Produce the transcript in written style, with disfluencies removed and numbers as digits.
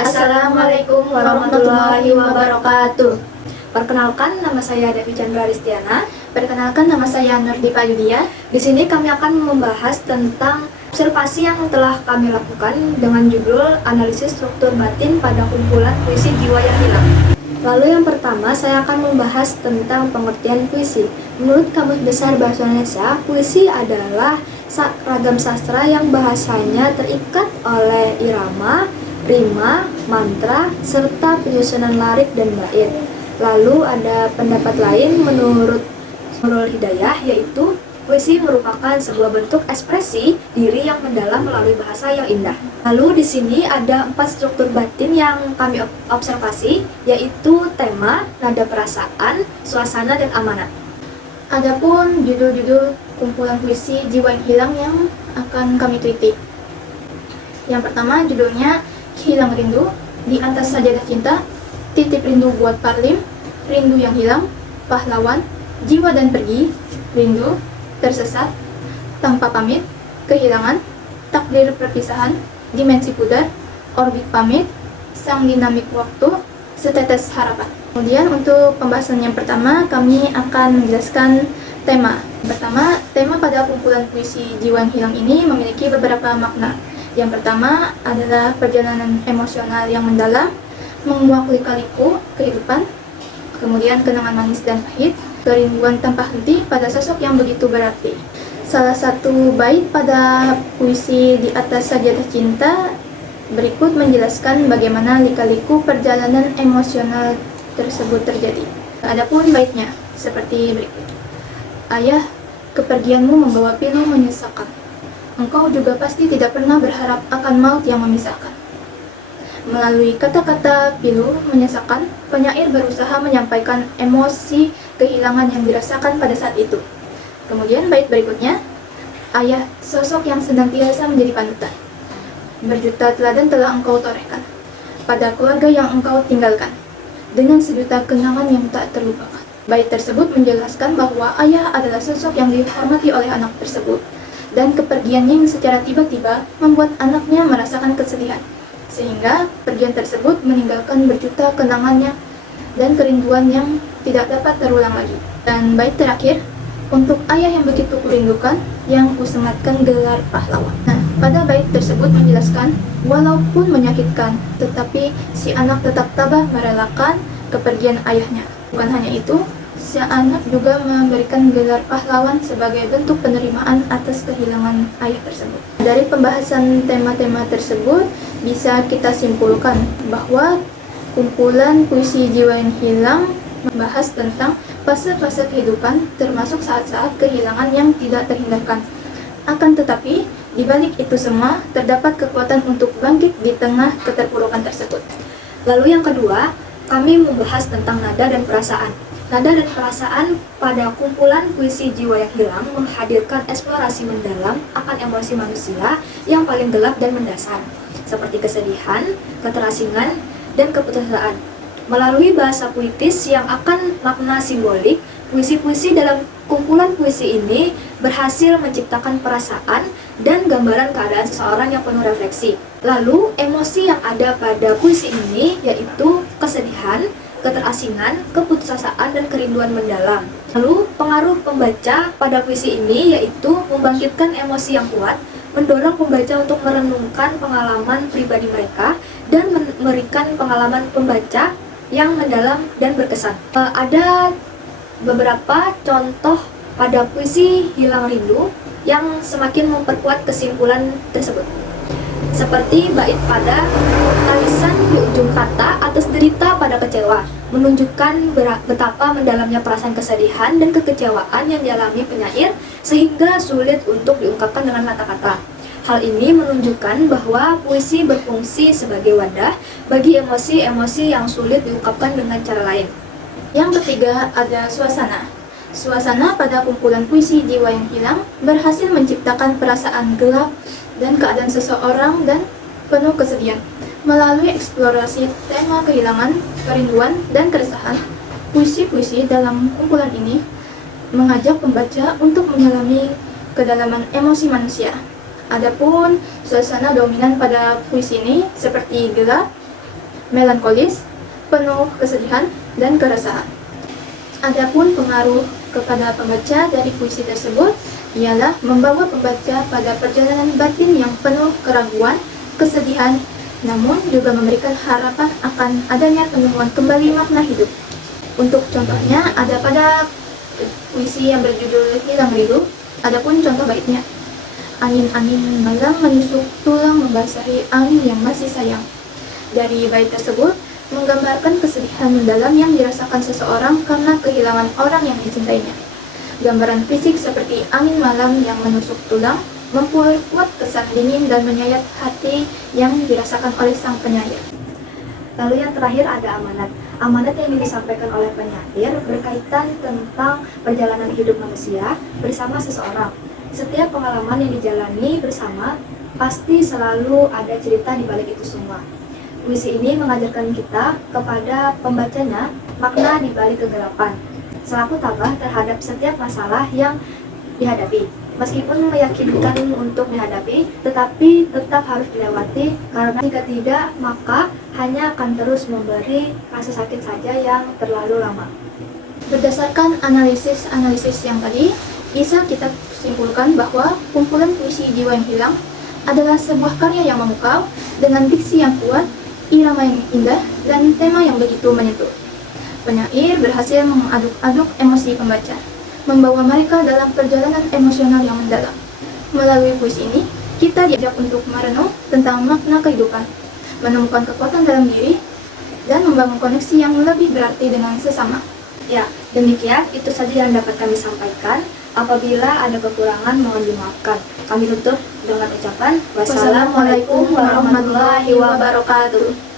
Assalamualaikum warahmatullahi wabarakatuh. Perkenalkan, nama saya Devi Chandra Ristiana. Perkenalkan, nama saya Nurdipa Yudia. Di sini kami akan membahas tentang observasi yang telah kami lakukan dengan judul Analisis Struktur Batin pada Kumpulan Puisi Jiwa yang Hilang. Lalu yang pertama, saya akan membahas tentang pengertian puisi. Menurut Kamus Besar Bahasa Indonesia, puisi adalah ragam sastra yang bahasanya terikat oleh irama, rima, mantra, serta penyusunan larik dan bait. Lalu ada pendapat lain menurut Nurul Hidayah, yaitu puisi merupakan sebuah bentuk ekspresi diri yang mendalam melalui bahasa yang indah. Lalu di sini ada 4 struktur batin yang kami observasi, yaitu tema, nada perasaan, suasana, dan amanat. Adapun judul-judul kumpulan puisi Jiwa yang Hilang yang akan kami teliti. Yang pertama judulnya Hilang Rindu, Di Atas Sajadah Cinta, Titip Rindu Buat Parlim, Rindu yang Hilang, Pahlawan, Jiwa dan Pergi, Rindu, Tersesat, Tanpa Pamit, Kehilangan, Takdir Perpisahan, Dimensi Pudar, Orbit Pamit, Sang Dinamik Waktu, Setetes Harapan. Kemudian untuk pembahasan yang pertama, kami akan menjelaskan tema. Pertama, tema pada kumpulan puisi Jiwa yang Hilang ini memiliki beberapa makna. Yang pertama adalah perjalanan emosional yang mendalam, menguak lika-liku kehidupan, kemudian kenangan manis dan pahit, kerinduan tanpa henti pada sosok yang begitu berarti. Salah satu bait pada puisi Di Atas Sajadah Cinta berikut menjelaskan bagaimana lika-liku perjalanan emosional tersebut terjadi. Adapun baitnya seperti berikut. Ayah, kepergianmu membawa pilu menyesakan. Engkau juga pasti tidak pernah berharap akan maut yang memisahkan. Melalui kata-kata pilu menyesakan, penyair berusaha menyampaikan emosi kehilangan yang dirasakan pada saat itu. Kemudian bait berikutnya, ayah, sosok yang senantiasa menjadi panutan. Berjuta teladan telah engkau torehkan pada keluarga yang engkau tinggalkan, dengan sejuta kenangan yang tak terlupakan. Bait tersebut menjelaskan bahwa ayah adalah sosok yang dihormati oleh anak tersebut, dan kepergiannya yang secara tiba-tiba membuat anaknya merasakan kesedihan, sehingga pergian tersebut meninggalkan berjuta kenangannya dan kerinduan yang tidak dapat terulang lagi. Dan bait terakhir, untuk ayah yang begitu kurindukan, yang kusematkan gelar pahlawan. Nah, pada bait tersebut menjelaskan, walaupun menyakitkan, tetapi si anak tetap tabah merelakan kepergian ayahnya. Bukan hanya itu, si anak juga memberikan gelar pahlawan sebagai bentuk penerimaan atas kehilangan ayah tersebut. Dari pembahasan tema-tema tersebut, bisa kita simpulkan bahwa kumpulan puisi Jiwa yang Hilang membahas tentang fase-fase kehidupan, termasuk saat-saat kehilangan yang tidak terhindarkan. Akan tetapi, di balik itu semua, terdapat kekuatan untuk bangkit di tengah keterpurukan tersebut. Lalu yang kedua, kami membahas tentang nada dan perasaan. Nada dan perasaan pada kumpulan puisi Jiwa yang Hilang menghadirkan eksplorasi mendalam akan emosi manusia yang paling gelap dan mendasar, seperti kesedihan, keterasingan, dan keputusasaan. Melalui bahasa puitis yang akan makna simbolik, puisi-puisi dalam kumpulan puisi ini berhasil menciptakan perasaan dan gambaran keadaan seseorang yang penuh refleksi. Lalu, emosi yang ada pada puisi ini yaitu kesedihan, keterasingan, keputusasaan, dan kerinduan mendalam. Lalu, pengaruh pembaca pada puisi ini yaitu membangkitkan emosi yang kuat, mendorong pembaca untuk merenungkan pengalaman pribadi mereka, dan memberikan pengalaman pembaca yang mendalam dan berkesan. Ada beberapa contoh pada puisi Hilang Rindu yang semakin memperkuat kesimpulan tersebut. Seperti bait pada talisan di ujung kata atas derita pada kecewa, menunjukkan betapa mendalamnya perasaan kesedihan dan kekecewaan yang dialami penyair sehingga sulit untuk diungkapkan dengan kata-kata. Hal ini menunjukkan bahwa puisi berfungsi sebagai wadah bagi emosi-emosi yang sulit diungkapkan dengan cara lain. Yang ketiga ada suasana. Suasana pada kumpulan puisi Jiwa yang Hilang berhasil menciptakan perasaan gelap dan keadaan seseorang dan penuh kesedihan. Melalui eksplorasi tema kehilangan, kerinduan, dan keresahan, puisi-puisi dalam kumpulan ini mengajak pembaca untuk menyelami kedalaman emosi manusia. Adapun suasana dominan pada puisi ini seperti gelap, melankolis, penuh kesedihan dan keresahan. Adapun pengaruh kepada pembaca dari puisi tersebut ialah membawa pembaca pada perjalanan batin yang penuh keraguan, kesedihan, namun juga memberikan harapan akan adanya penemuan kembali makna hidup. Untuk contohnya ada pada puisi yang berjudul Hilang Rindu. Adapun contoh baitnya: angin-angin malam menusuk tulang membasahi angin yang masih sayang. Dari bait tersebut menggambarkan kesedihan mendalam yang dirasakan seseorang karena kehilangan orang yang dicintainya. Gambaran fisik seperti angin malam yang menusuk tulang memperkuat kesan dingin dan menyayat hati yang dirasakan oleh sang penyair. Lalu yang terakhir ada amanat. Amanat yang disampaikan oleh penyair berkaitan tentang perjalanan hidup manusia bersama seseorang. Setiap pengalaman yang dijalani bersama pasti selalu ada cerita di balik itu semua. Puisi ini mengajarkan kita kepada pembacanya makna di balik kegelapan, selaku tabah terhadap setiap masalah yang dihadapi. Meskipun meyakinkan untuk dihadapi, tetapi tetap harus dilewati, karena jika tidak, maka hanya akan terus memberi rasa sakit saja yang terlalu lama. Berdasarkan analisis yang tadi, bisa kita simpulkan bahwa kumpulan puisi Jiwa yang Hilang adalah sebuah karya yang memukau dengan diksi yang kuat, irama yang indah, dan tema yang begitu menyentuh. Penyair berhasil mengaduk-aduk emosi pembaca, membawa mereka dalam perjalanan emosional yang mendalam. Melalui puisi ini, kita diajak untuk merenung tentang makna kehidupan, menemukan kekuatan dalam diri, dan membangun koneksi yang lebih berarti dengan sesama. Ya, demikian itu saja yang dapat kami sampaikan. Apabila ada kekurangan, mohon dimaafkan. Kami tutup dengan ucapan wassalamualaikum warahmatullahi wabarakatuh.